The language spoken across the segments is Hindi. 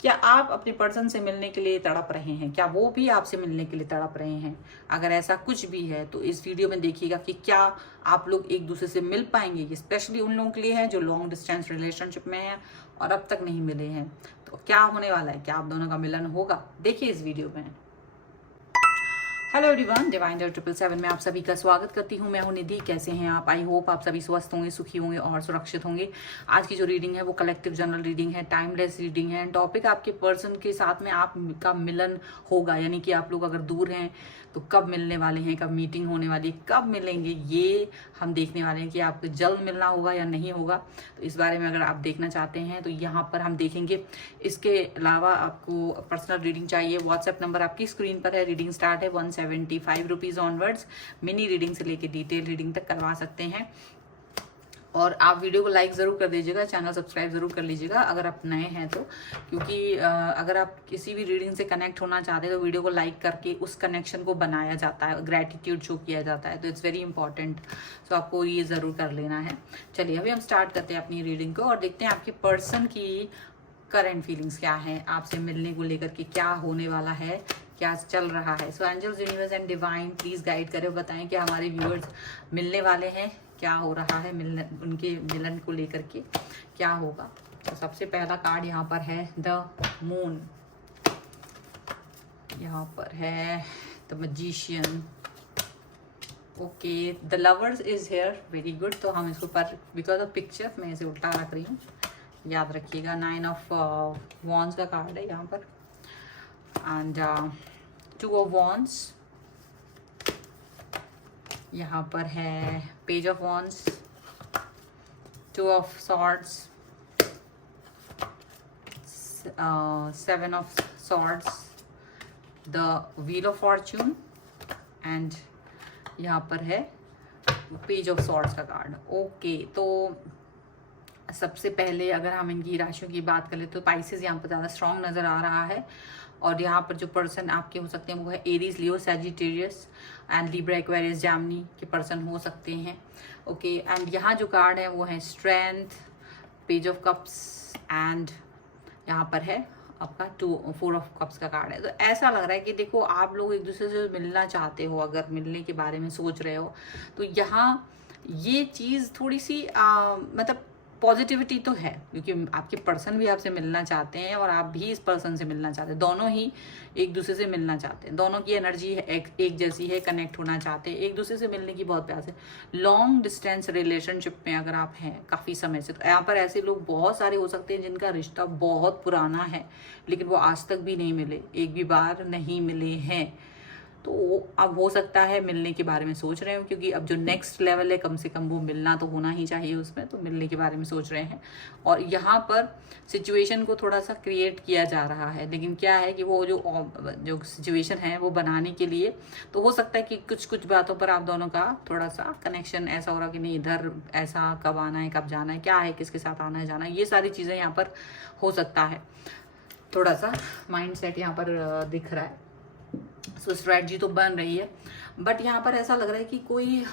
क्या आप अपने पर्सन से मिलने के लिए तड़प रहे हैं? क्या वो भी आपसे मिलने के लिए तड़प रहे हैं? अगर ऐसा कुछ भी है तो इस वीडियो में देखिएगा कि क्या आप लोग एक दूसरे से मिल पाएंगे। ये स्पेशली उन लोगों के लिए है जो लॉन्ग डिस्टेंस रिलेशनशिप में हैं और अब तक नहीं मिले हैं। तो क्या होने वाला है? क्या आप दोनों का मिलन होगा? देखिए इस वीडियो में। हेलो एवरीवन, डिवाइन 777 में आप सभी का स्वागत करती हूँ। मैं हूँ निधि। कैसे हैं आप? आई होप आप सभी स्वस्थ होंगे, सुखी होंगे और सुरक्षित होंगे। आज की जो रीडिंग है वो कलेक्टिव जनरल रीडिंग है, टाइमलेस रीडिंग है। टॉपिक आपके पर्सन के साथ में आपका मिलन होगा, यानी कि आप लोग अगर दूर हैं तो कब मिलने वाले हैं, कब मीटिंग होने वाली है, कब मिलेंगे, ये हम देखने वाले हैं कि आपको जल्द मिलना होगा या नहीं होगा। तो इस बारे में अगर आप देखना चाहते हैं तो यहाँ पर हम देखेंगे। इसके अलावा आपको पर्सनल रीडिंग चाहिए, व्हाट्सएप नंबर आपकी स्क्रीन पर है। रीडिंग स्टार्ट है 175 रुपीज़ ऑनवर्ड्स। मिनी रीडिंग से लेके डिटेल रीडिंग तक करवा सकते हैं। और आप वीडियो को लाइक ज़रूर कर दीजिएगा, चैनल सब्सक्राइब ज़रूर कर लीजिएगा अगर आप नए हैं तो, क्योंकि अगर आप किसी भी रीडिंग से कनेक्ट होना चाहते हैं तो वीडियो को लाइक करके उस कनेक्शन को बनाया जाता है, ग्रैटिट्यूड शो किया जाता है। तो इट्स वेरी इंपॉर्टेंट, तो आपको ये ज़रूर कर लेना है। चलिए अभी हम स्टार्ट करते हैं अपनी रीडिंग को और देखते हैं आपके पर्सन की करंट फीलिंग्स क्या है, आपसे मिलने को लेकर के क्या होने वाला है, क्या चल रहा है। So angels, universe and divine please guide करें, बताएं कि हमारे व्यूअर्स मिलने वाले हैं, क्या हो रहा है, मिलने उनके मिलन को लेकर के क्या होगा। तो सबसे पहला कार्ड यहाँ पर है द मून, यहाँ पर है the magician. Okay, the lovers is here, very good. तो हम इसको पर बिकॉज ऑफ पिक्चर मैं इसे उल्टा रख रही हूँ, याद रखिएगा। 9 ऑफ वॉन्ड्स का कार्ड है यहाँ पर एंड 2 ऑफ वॉन्ड्स। यहाँ पर है page of wands, 2 of swords, 7 of swords, the wheel of Fortune and यहाँ पर है पेज ऑफ सॉर्ड्स का कार्ड। ओके, तो सबसे पहले अगर हम इनकी राशियों की बात करें तो पाइसेस यहाँ पर ज़्यादा स्ट्रॉन्ग नज़र आ रहा है। और यहाँ पर जो पर्सन आपके हो सकते हैं वो है Aries, Leo, Sagittarius and Libra, Aquarius, Jaimini के पर्सन हो सकते हैं। ओके, एंड यहाँ जो कार्ड है वो है strength, page of cups and यहाँ पर है आपका 4 ऑफ कप्स का कार्ड है। तो ऐसा लग रहा है कि देखो आप लोग एक दूसरे से मिलना चाहते हो, अगर मिलने के बारे में सोच रहे हो तो यहाँ ये चीज़ थोड़ी सी मतलब पॉजिटिविटी तो है, क्योंकि आपके पर्सन भी आपसे मिलना चाहते हैं और आप भी इस पर्सन से मिलना चाहते हैं। दोनों ही एक दूसरे से मिलना चाहते हैं, दोनों की एनर्जी एक जैसी है, कनेक्ट होना चाहते हैं, एक दूसरे से मिलने की बहुत प्यास है। लॉन्ग डिस्टेंस रिलेशनशिप में अगर आप हैं काफ़ी समय से, तो यहाँ पर ऐसे लोग बहुत सारे हो सकते हैं जिनका रिश्ता बहुत पुराना है लेकिन वो आज तक भी नहीं मिले, एक भी बार नहीं मिले हैं। तो अब हो सकता है मिलने के बारे में सोच रहे हो, क्योंकि अब जो नेक्स्ट लेवल है कम से कम वो मिलना तो होना ही चाहिए उसमें, तो मिलने के बारे में सोच रहे हैं। और यहाँ पर सिचुएशन को थोड़ा सा क्रिएट किया जा रहा है, लेकिन क्या है कि वो जो सिचुएशन है वो बनाने के लिए तो हो सकता है कि कुछ कुछ बातों पर आप दोनों का थोड़ा सा कनेक्शन ऐसा हो रहा कि नहीं, इधर ऐसा कब आना है, कब जाना है, क्या है, किसके साथ आना है, जाना है, ये सारी चीज़ें यहाँ पर हो सकता है। थोड़ा सा माइंड सेट यहाँ पर दिख रहा है। सो स्ट्रैटेजी तो बन रही है, बट यहाँ पर ऐसा लग रहा है कि कोई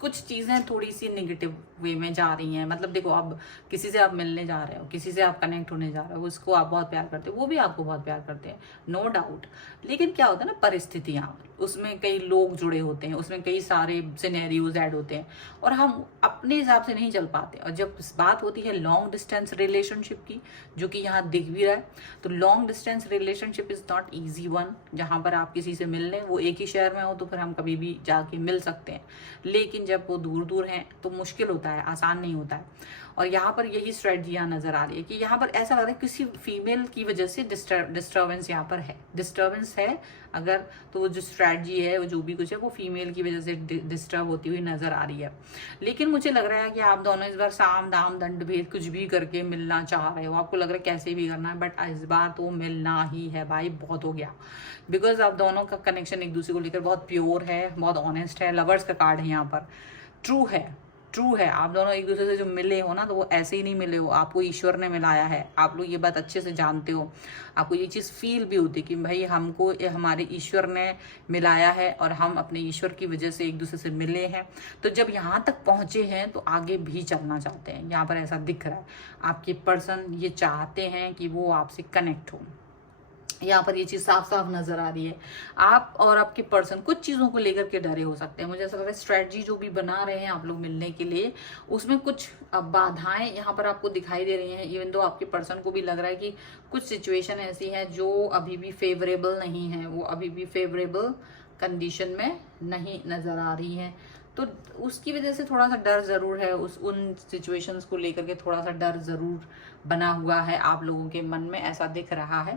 कुछ चीज़ें थोड़ी सी नेगेटिव वे में जा रही हैं। मतलब देखो, अब किसी से आप मिलने जा रहे हो, किसी से आप कनेक्ट होने जा रहे हो, उसको आप बहुत प्यार करते हो, वो भी आपको बहुत प्यार करते हैं, नो डाउट। लेकिन क्या होता है ना, परिस्थितियाँ, उसमें कई लोग जुड़े होते हैं, उसमें कई सारे सिनेरियोज ऐड होते हैं और हम अपने हिसाब से नहीं चल पाते। और जब बात होती है लॉन्ग डिस्टेंस रिलेशनशिप की, जो कि यहाँ दिख भी रहा है, तो long distance relationship is not easy one. जहाँ पर आप किसी से मिल लें, वो एक ही शहर में हो तो फिर हम कभी भी जाके मिल सकते हैं, लेकिन जब वो दूर दूर हैं तो मुश्किल होता है, आसान नहीं होता है। और यहाँ पर यही स्ट्रेटजी यहाँ नज़र आ रही है कि यहाँ पर ऐसा लग रहा है किसी फीमेल की वजह से डिस्टर्बेंस यहाँ पर है, डिस्टर्बेंस है अगर, तो वो जो स्ट्रेटजी है, वो जो भी कुछ है, वो फीमेल की वजह से डिस्टर्ब होती हुई नज़र आ रही है। लेकिन मुझे लग रहा है कि आप दोनों इस बार साम दाम दंड भेद कुछ भी करके मिलना चाह रहे हो, आपको लग रहा है कैसे भी करना है, बट इस बार तो मिलना ही है भाई, बहुत हो गया। बिकॉज आप दोनों का कनेक्शन एक दूसरे को लेकर बहुत प्योर है, बहुत ऑनेस्ट है। लवर्स का कार्ड है यहाँ पर, ट्रू है, ट्रू है, आप दोनों एक दूसरे से जो मिले हो ना, तो वो ऐसे ही नहीं मिले हो, आपको ईश्वर ने मिलाया है। आप लोग ये बात अच्छे से जानते हो, आपको ये चीज़ फील भी होती है कि भाई हमको हमारे ईश्वर ने मिलाया है और हम अपने ईश्वर की वजह से एक दूसरे से मिले हैं। तो जब यहाँ तक पहुँचे हैं तो आगे भी चलना चाहते हैं। यहाँ पर ऐसा दिख रहा है आपके पर्सन ये चाहते हैं कि वो आपसे कनेक्ट हो। यहाँ पर ये चीज़ साफ साफ नजर आ रही है। आप और आपके पर्सन कुछ चीज़ों को लेकर के डरे हो सकते हैं। मुझे ऐसा लग रहा है स्ट्रेटजी जो भी बना रहे हैं आप लोग मिलने के लिए, उसमें कुछ बाधाएं यहाँ पर आपको दिखाई दे रही हैं। इवन दो आपके पर्सन को भी लग रहा है कि कुछ सिचुएशन ऐसी है जो अभी भी फेवरेबल नहीं है, वो अभी भी फेवरेबल कंडीशन में नहीं नजर आ रही है। तो उसकी वजह से थोड़ा सा डर ज़रूर है, उन सिचुएशंस को लेकर के थोड़ा सा डर ज़रूर बना हुआ है आप लोगों के मन में, ऐसा दिख रहा है।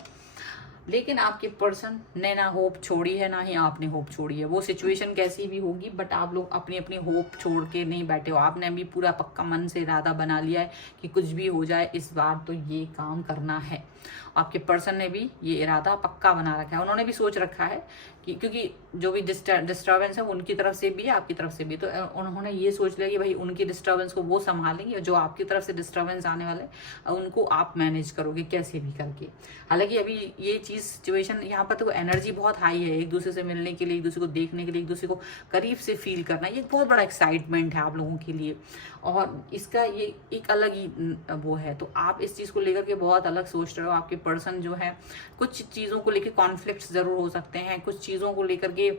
लेकिन आपके पर्सन ने ना होप छोड़ी है, ना ही आपने होप छोड़ी है। वो सिचुएशन कैसी भी होगी, बट आप लोग अपनी अपनी होप छोड़ के नहीं बैठे हो। आपने भी पूरा पक्का मन से इरादा बना लिया है कि कुछ भी हो जाए इस बार तो ये काम करना है। आपके पर्सन ने भी ये इरादा पक्का बना रखा है। उन्होंने भी सोच रखा है कि क्योंकि जो भी डिस्टर्बेंस है उनकी तरफ से भी है, आपकी तरफ से भी, तो उन्होंने ये सोच लिया कि भाई उनकी डिस्टर्बेंस को वो संभालेंगे और जो आपकी तरफ से डिस्टर्बेंस आने वाले उनको आप मैनेज करोगे कैसे भी करके। हालांकि अभी ये चीज़ सिचुएशन यहाँ पर तो एनर्जी बहुत हाई है, एक दूसरे से मिलने के लिए, एक दूसरे को देखने के लिए, एक दूसरे को करीब से फील करना, ये बहुत बड़ा एक्साइटमेंट है आप लोगों के लिए और इसका ये एक अलग ही वो है। तो आप इस चीज़ को लेकर के बहुत अलग सोच रहे हो। आपके पर्सन जो है कुछ चीज़ों को लेकर कॉन्फ्लिक्ट ज़रूर हो सकते हैं, कुछ चीज़ों को लेकर के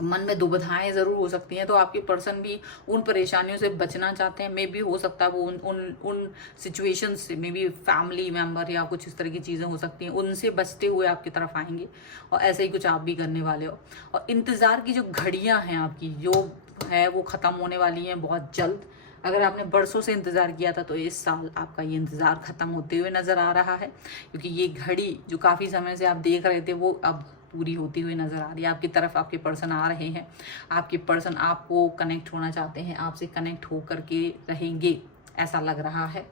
मन में दुविधाएं जरूर हो सकती हैं। तो आपके पर्सन भी उन परेशानियों से बचना चाहते हैं। मे बी हो सकता है वो उन सिचुएशंस से, मे बी फैमिली मेंबर या कुछ इस तरह की चीज़ें हो सकती हैं, उनसे बचते हुए आपकी तरफ आएंगे और ऐसे ही कुछ आप भी करने वाले हो। और इंतज़ार की जो घड़ियां हैं आपकी जो है वो ख़त्म होने वाली हैं बहुत जल्द। अगर आपने बरसों से इंतज़ार किया था तो इस साल आपका ये इंतज़ार ख़त्म होते हुए नज़र आ रहा है, क्योंकि ये घड़ी जो काफ़ी समय से आप देख रहे थे वो अब पूरी होती हुई नज़र आ रही है। आपकी तरफ आपके पर्सन आ रहे हैं, आपके पर्सन आपको कनेक्ट होना चाहते हैं, आपसे कनेक्ट होकर के रहेंगे ऐसा लग रहा है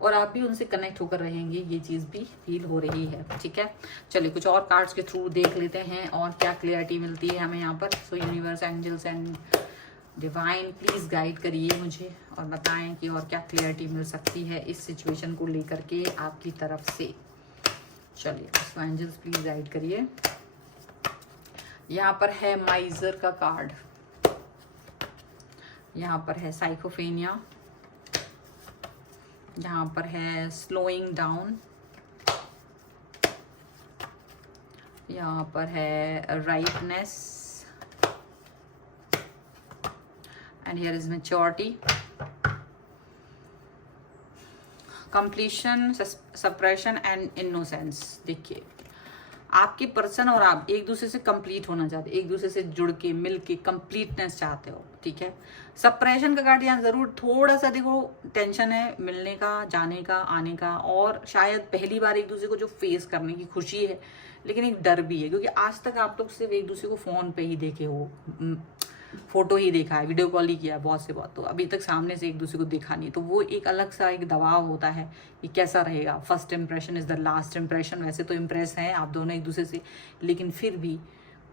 और आप भी उनसे कनेक्ट होकर रहेंगे, ये चीज़ भी फील हो रही है। ठीक है, चलिए कुछ और कार्ड्स के थ्रू देख लेते हैं और क्या क्लियरिटी मिलती है हमें यहाँ पर। So universe, angels and divine please guide करिए मुझे और बताएं कि और क्या क्लियरिटी मिल सकती है इस सिचुएशन को लेकर के आपकी तरफ से। चलिए सो एंजल्स प्लीज़ गाइड करिए। यहाँ पर है माइजर का कार्ड, यहाँ पर है साइकोफेनिया, यहाँ पर है स्लोइंग डाउन, यहाँ पर है rightness and here is maturity, completion, suppression and innocence. देखिए आपके पर्सन और आप एक दूसरे से कंप्लीट होना चाहते, एक दूसरे से जुड़ के मिल के कंप्लीटनेस चाहते हो। ठीक है, सप्रेशन का कार्ड यहाँ जरूर थोड़ा सा देखो टेंशन है मिलने का, जाने का, आने का, और शायद पहली बार एक दूसरे को जो फेस करने की खुशी है, लेकिन एक डर भी है क्योंकि आज तक आप लोग सिर्फ एक दूसरे को फोन पे ही देखे हो, फोटो ही देखा है, वीडियो कॉल ही किया है बहुत से बहुत, तो अभी तक सामने से एक दूसरे को देखा नहीं। तो वो एक अलग सा एक दबाव होता है कि कैसा रहेगा। First impression is the last impression. वैसे तो इम्प्रेस हैं आप दोनों एक दूसरे से, लेकिन फिर भी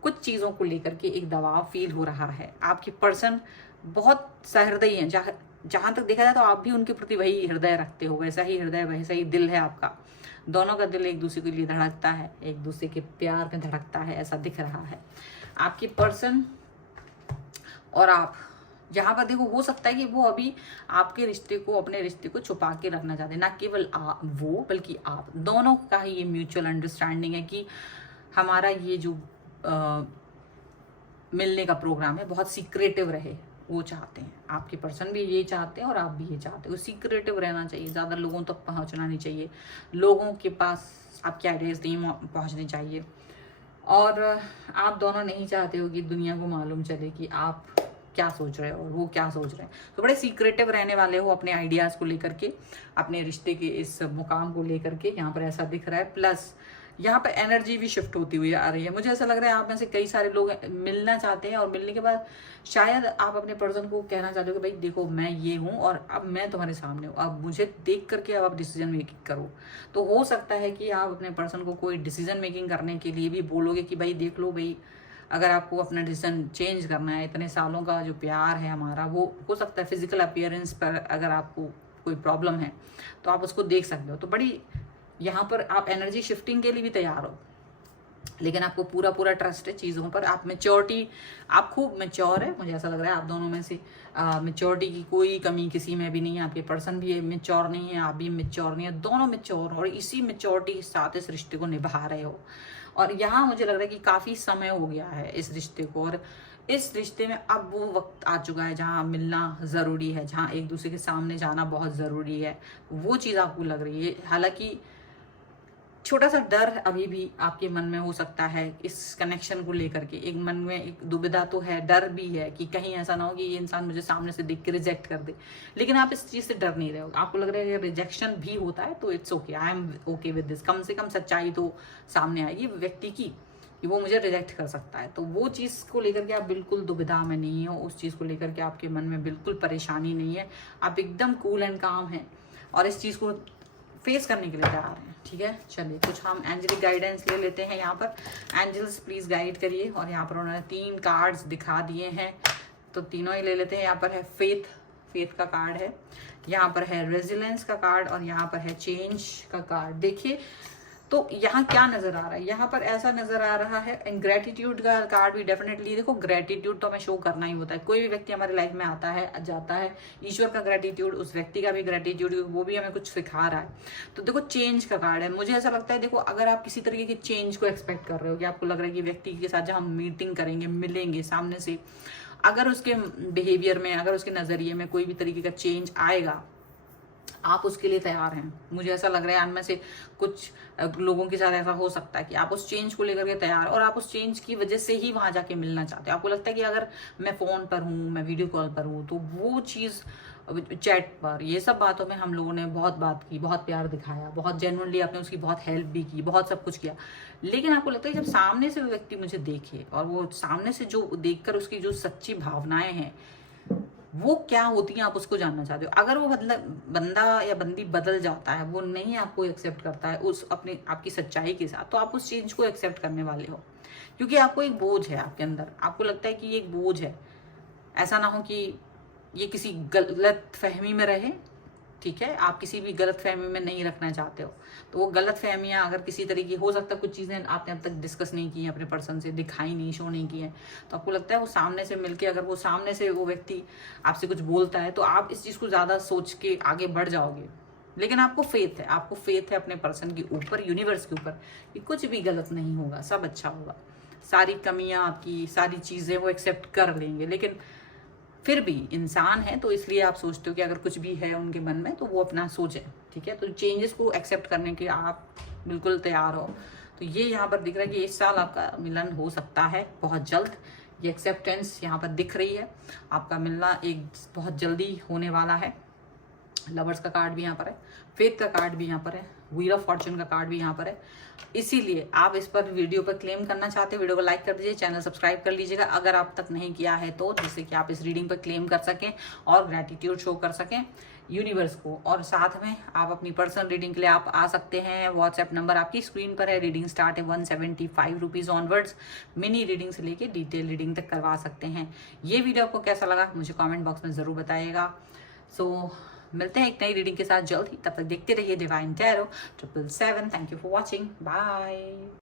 कुछ चीज़ों को लेकर के एक दबाव फील हो रहा है। आपके पर्सन बहुत सहृदयी हैं, जहाँ तक देखा जाए तो आप भी उनके प्रति वही हृदय रखते हो, वैसा ही हृदय वैसा ही दिल है आपका। दोनों का दिल एक दूसरे के लिए धड़कता है, एक दूसरे के प्यार में धड़कता है, ऐसा दिख रहा है। आपके पर्सन और आप यहाँ पर देखो, हो सकता है कि वो अभी आपके रिश्ते को, अपने रिश्ते को छुपा के रखना चाहते हैं। ना केवल वो बल्कि आप दोनों का ही ये म्यूचुअल अंडरस्टैंडिंग है कि हमारा ये जो मिलने का प्रोग्राम है बहुत सीक्रेटिव रहे, वो चाहते हैं। आपके पर्सन भी ये चाहते हैं और आप भी ये चाहते हो। सीक्रेटिव रहना चाहिए, ज़्यादा लोगों तक पहुँचना नहीं चाहिए, लोगों के पास आपके आइडियाज़ नहीं पहुँचने चाहिए। और आप दोनों नहीं चाहते हो कि दुनिया को मालूम चले कि आप क्या सोच रहे हो और वो क्या सोच रहे हैं। तो बड़े सीक्रेटिव रहने वाले हो अपने आइडियाज़ को लेकर के, अपने रिश्ते के इस मुकाम को लेकर के, यहाँ पर ऐसा दिख रहा है। प्लस यहाँ पर एनर्जी भी शिफ्ट होती हुई आ रही है। मुझे ऐसा लग रहा है आप में से कई सारे लोग मिलना चाहते हैं और मिलने के बाद शायद आप अपने पर्सन को कहना चाहते हो कि भाई देखो मैं ये हूँ और अब मैं तुम्हारे सामने हूँ, अब मुझे देख करके अब आप डिसीजन मेकिंग करो। तो हो सकता है कि आप अपने पर्सन को कोई डिसीजन मेकिंग करने के लिए भी बोलोगे कि भाई देख लो भाई अगर आपको अपना डिसीजन चेंज करना है, इतने सालों का जो प्यार है हमारा, वो हो सकता है फिजिकल अपीयरेंस पर अगर आपको कोई प्रॉब्लम है तो आप उसको देख सकते हो। तो बड़ी यहाँ पर आप एनर्जी शिफ्टिंग के लिए भी तैयार हो, लेकिन आपको पूरा पूरा ट्रस्ट है चीज़ों पर। आप मेच्योरिटी, आप खूब मेच्योर है, मुझे ऐसा लग रहा है आप दोनों में से मेच्योरिटी की कोई कमी किसी में भी नहीं है। आपके पर्सन भी मेच्योर नहीं है, आप भी मेच्योर नहीं है, दोनों मेच्योर हो और इसी मेच्योरिटी के साथ इस रिश्ते को निभा रहे हो। और यहाँ मुझे लग रहा है कि काफ़ी समय हो गया है इस रिश्ते को, और इस रिश्ते में अब वो वक्त आ चुका है जहाँ मिलना ज़रूरी है, जहाँ एक दूसरे के सामने जाना बहुत ज़रूरी है। वो चीज़ आपको लग रही है। हालांकि छोटा सा डर अभी भी आपके मन में हो सकता है इस कनेक्शन को लेकर के, एक मन में एक दुविधा तो है, डर भी है कि कहीं ऐसा ना हो कि ये इंसान मुझे सामने से देख के रिजेक्ट कर दे। लेकिन आप इस चीज़ से डर नहीं रहे हो, आपको लग रहा है कि रिजेक्शन भी होता है तो it's okay, I am okay with this. कम से कम सच्चाई तो सामने आएगी व्यक्ति की कि वो मुझे रिजेक्ट कर सकता है। तो वो चीज़ को लेकर के आप बिल्कुल दुविधा में नहीं हो, उस चीज़ को लेकर के आपके मन में बिल्कुल परेशानी नहीं है, आप एकदम कूल एंड काम हैं और इस चीज़ को फेस करने के लिए तैयार हैं। ठीक है, चलिए कुछ हम एंजलिक गाइडेंस ले लेते हैं। यहाँ पर एंजल्स प्लीज गाइड करिए, और यहाँ पर उन्होंने 3 कार्ड्स दिखा दिए हैं तो तीनों ही ले लेते हैं। यहाँ पर है फेथ का कार्ड है, यहाँ पर है रेजिलेंस का कार्ड, और यहाँ पर है चेंज का कार्ड। देखिए तो यहाँ क्या नजर आ रहा है, यहाँ पर ऐसा नजर आ रहा है, ग्रेटिट्यूड का कार्ड भी डेफिनेटली। देखो ग्रेटिट्यूड तो हमें शो करना ही होता है, कोई भी व्यक्ति हमारे लाइफ में आता है जाता है, ईश्वर का ग्रेटिट्यूड, उस व्यक्ति का भी ग्रेटिट्यूड, वो भी हमें कुछ सिखा रहा है। तो देखो चेंज का कार्ड है, मुझे ऐसा लगता है देखो अगर आप किसी तरीके की चेंज को एक्सपेक्ट कर रहे हो कि आपको लग रहा है कि व्यक्ति के साथ जब हम मीटिंग करेंगे, मिलेंगे सामने से, अगर उसके बिहेवियर में, अगर उसके नजरिए में कोई भी तरीके का चेंज आएगा, आप उसके लिए तैयार हैं। मुझे ऐसा लग रहा है उनमें से कुछ लोगों के साथ ऐसा हो सकता है कि आप उस चेंज को लेकर के तैयार, और आप उस चेंज की वजह से ही वहां जाके मिलना चाहते हो। आपको लगता है कि अगर मैं फोन पर हूँ, मैं वीडियो कॉल पर हूँ, तो वो चीज़ चैट पर, ये सब बातों में हम लोगों ने बहुत बात की, बहुत प्यार दिखाया, बहुत जेन्युइनली आपने उसकी बहुत हेल्प भी की, बहुत सब कुछ किया। लेकिन आपको लगता है जब सामने से वो व्यक्ति मुझे देखे और वो सामने से जो देखकर उसकी जो सच्ची भावनाएं हैं वो क्या होती हैं, आप उसको जानना चाहते हो। अगर वो बंदा या बंदी बदल जाता है, वो नहीं आपको एक्सेप्ट करता है उस अपने आपकी सच्चाई के साथ, तो आप उस चेंज को एक्सेप्ट करने वाले हो, क्योंकि आपको एक बोझ है आपके अंदर, आपको लगता है कि ये एक बोझ है। ऐसा ना हो कि ये किसी गलत फहमी में रहे। ठीक है, आप किसी भी गलत फहमी में नहीं रखना चाहते हो, तो वो गलत फहमियाँ अगर किसी तरीके, हो सकता है कुछ चीज़ें आपने अब तक डिस्कस नहीं की हैं अपने पर्सन से, दिखाई नहीं, शो नहीं की है, तो आपको लगता है वो सामने से मिलके, अगर वो सामने से वो व्यक्ति आपसे कुछ बोलता है तो आप इस चीज़ को ज़्यादा सोच के आगे बढ़ जाओगे। लेकिन आपको फेथ है, आपको फेथ है अपने पर्सन के ऊपर, यूनिवर्स के ऊपर, कि कुछ भी गलत नहीं होगा, सब अच्छा होगा, सारी कमियाँ आपकी, सारी चीज़ें वो एक्सेप्ट कर लेंगे। लेकिन फिर भी इंसान है तो इसलिए आप सोचते हो कि अगर कुछ भी है उनके मन में तो वो अपना सोचे। ठीक है, तो चेंजेस को एक्सेप्ट करने के आप बिल्कुल तैयार हो। तो ये यहाँ पर दिख रहा है कि इस साल आपका मिलन हो सकता है बहुत जल्द, ये एक्सेप्टेंस यहाँ पर दिख रही है, आपका मिलना एक बहुत जल्दी होने वाला है। लवर्स का कार्ड भी यहाँ पर है, फेथ का कार्ड भी यहाँ पर है, व्हील ऑफ फॉर्चून का कार्ड भी यहाँ पर है। इसीलिए आप इस पर वीडियो पर क्लेम करना चाहते हैं, वीडियो को लाइक कर दीजिए, चैनल सब्सक्राइब कर लीजिएगा अगर आप तक नहीं किया है तो, जिससे कि आप इस रीडिंग पर क्लेम कर सकें और ग्रैटिट्यूड शो कर सकें यूनिवर्स को। और साथ में आप अपनी पर्सनल रीडिंग के लिए आप आ सकते हैं, व्हाट्सएप नंबर आपकी स्क्रीन पर है, रीडिंग स्टार्ट है 175 रुपीज़ ऑनवर्ड्स, मिनी रीडिंग से लेके डिटेल रीडिंग तक करवा सकते हैं। ये वीडियो आपको कैसा लगा मुझे कॉमेंट बॉक्स में ज़रूर बताइएगा। सो मिलते हैं एक नई रीडिंग के साथ जल्द ही, तब तक देखते रहिए divine tarot 777। Thank you for watching, bye.